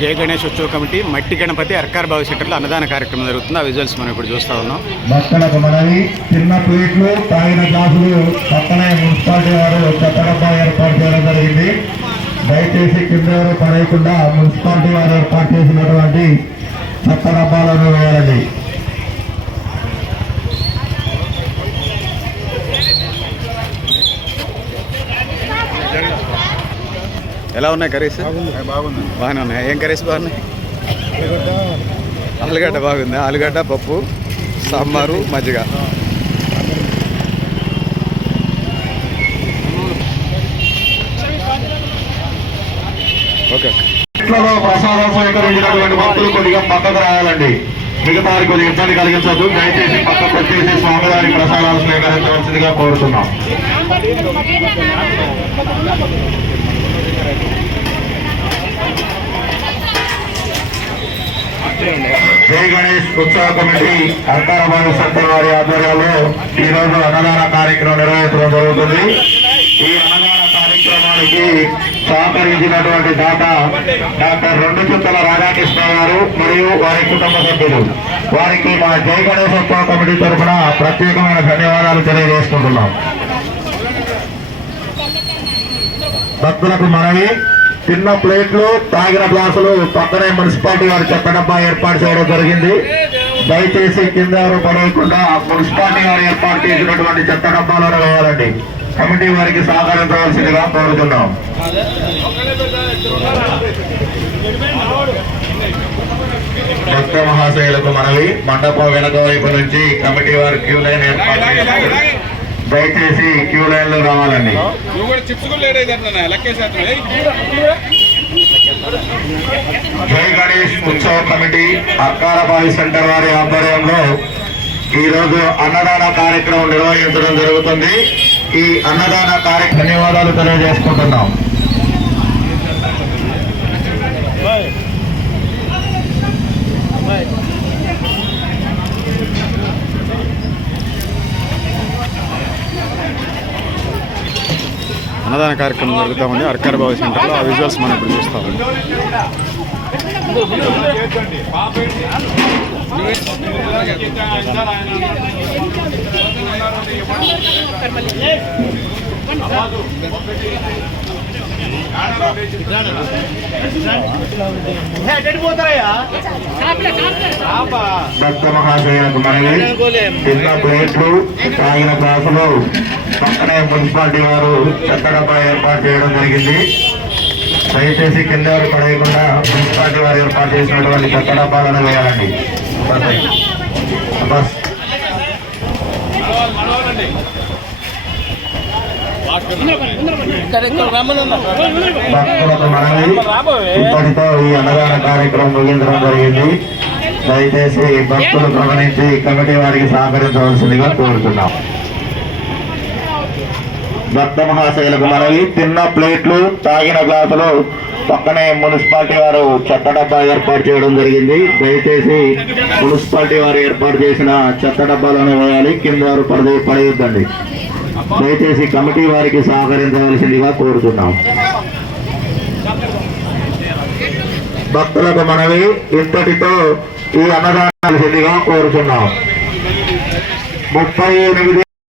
జయ గణేష్ ఉత్సవ కమిటీ మట్టి గణపతి అర్కార్ బావి సెంటర్లో అన్నదాన కార్యక్రమం జరుగుతుంది. ఆ విజువల్స్ మనం ఇప్పుడు చూస్తా ఉన్నాం. భక్తులకు మనవి, చిన్న ప్లేట్లు, తాగిన గ్లాసులు పక్కనే మున్సిపాలిటీ వారు చెత్త డబ్బా ఏర్పాటు చేయడం జరిగింది. దయచేసి కింద ఎవరు పడేయకుండా మున్సిపాలిటీ వారు ఏర్పాటు చేసినటువంటి చెత్త డబ్బాలను వేయాలండి. ఎలా ఉన్నాయి కర్రీస్? బాగానే ఉన్నాయి. ఏం కర్రీస్ బాగున్నాయి? ఆలుగడ్డ బాగుంది. ఆలుగడ్డ, పప్పు, సాంబారు, మజ్జిగ. ఓకే. ఇంట్లో ప్రసాదం స్వీకరించినటువంటి భక్తులు కొద్దిగా పక్కకు రావాలండి. మిగతా కొద్దిగా ఇబ్బంది కలిగించదు. దయచేసి పక్కకు వచ్చేసి స్వామివారి ప్రసాదాలు స్వీకరించవలసిందిగా కోరుతున్నాం. జై గణేష్ ఉత్సవ కమిటీ అర్కార్ బావి సెంటర్ వారి ఆధ్వర్యంలో ఈరోజు అన్నదాన కార్యక్రమం నిర్వహించడం జరుగుతుంది. ఈ అన్నదాన కార్యక్రమానికి సహకరించినటువంటి దాత డాక్టర్ రెండు చుక్కల రాధాకృష్ణ గారు మరియు వారి కుటుంబ సభ్యులు, వారికి మా జై గణేష్ ఉత్సవ కమిటీ తరఫున ప్రత్యేకమైన ధన్యవాదాలు తెలియజేసుకుంటున్నాం. భక్తులకు మనవి, చిన్న ప్లేట్లు, తాగిన గ్లాసులు పక్కనే మున్సిపాలిటీ వారి చెత్త డబ్బా ఏర్పాటు చేయడం జరిగింది. దయచేసి కింద ఎవరు పడేయకుండా మున్సిపాలిటీ వారు ఏర్పాటు చేసినటువంటి చెత్త డబ్బాలను వేయాలండి. కమిటీ వారికి సహకరించవలసిందిగా కోరుతున్నాం. భక్త మహాశయులకు మనవి, మండపం వెనక వైపు నుంచి కమిటీ వారి క్యూ లైన్ ఏర్పాటు చేస్తారు. దయచేసి క్యూ లైన్ లో రావాలండి. జై గణేష్ ఉత్సవ కమిటీ అర్కార్ బావి సెంటర్ వారి ఆధ్వర్యంలో ఈరోజు అన్నదాన కార్యక్రమం నిర్వహించడం జరుగుతుంది. ఈ అన్నదాన కార్యక్రమం ధన్యవాదాలు తెలియజేసుకుంటున్నాం. అన్నదాన కార్యక్రమం జరుగుతామండి అర్కార్ బావి సెంటర్లో. ఆ విజువల్స్ మనం ఇప్పుడు చూస్తామండి. భక్త మహాశయులకు మనవి, చిన్న ప్లేట్లు, తాగిన గ్లాసులు పక్కనే మున్సిపాలిటీ వారు చెత్త డబ్బా ఏర్పాటు చేయడం జరిగింది. దయచేసి కింద వారు పడేయకుండా మున్సిపాలిటీ వారు ఏర్పాటు చేసినటువంటి చెత్త డబ్బాలను వేయాలండి. బస్ భక్తులకు మనవి, ఇప్పటితో ఈ అన్నదాన కార్యక్రమం ముగించడం జరిగింది. దయచేసి భక్తులు గమనించి కమిటీ వారికి సహకరించవలసిందిగా కోరుతున్నాం. భక్త మహాశయులకు మనవి, తిన్న ప్లేట్లు, తాగిన గ్లాసులు పక్కనే మున్సిపాలిటీ వారు చెత్త డబ్బా ఏర్పాటు చేయడం జరిగింది. దయచేసి మున్సిపాలిటీ వారు ఏర్పాటు చేసిన చెత్త డబ్బాలను వేయాలి. కింద వారు పడేయొద్దండి. దయచేసి కమిటీ వారికి సహకరించవలసిందిగా కోరుతున్నాం. భక్తులకు మనవి, ఇంతటితో ఈ అన్నదానాలు కోరుతున్నాం. 38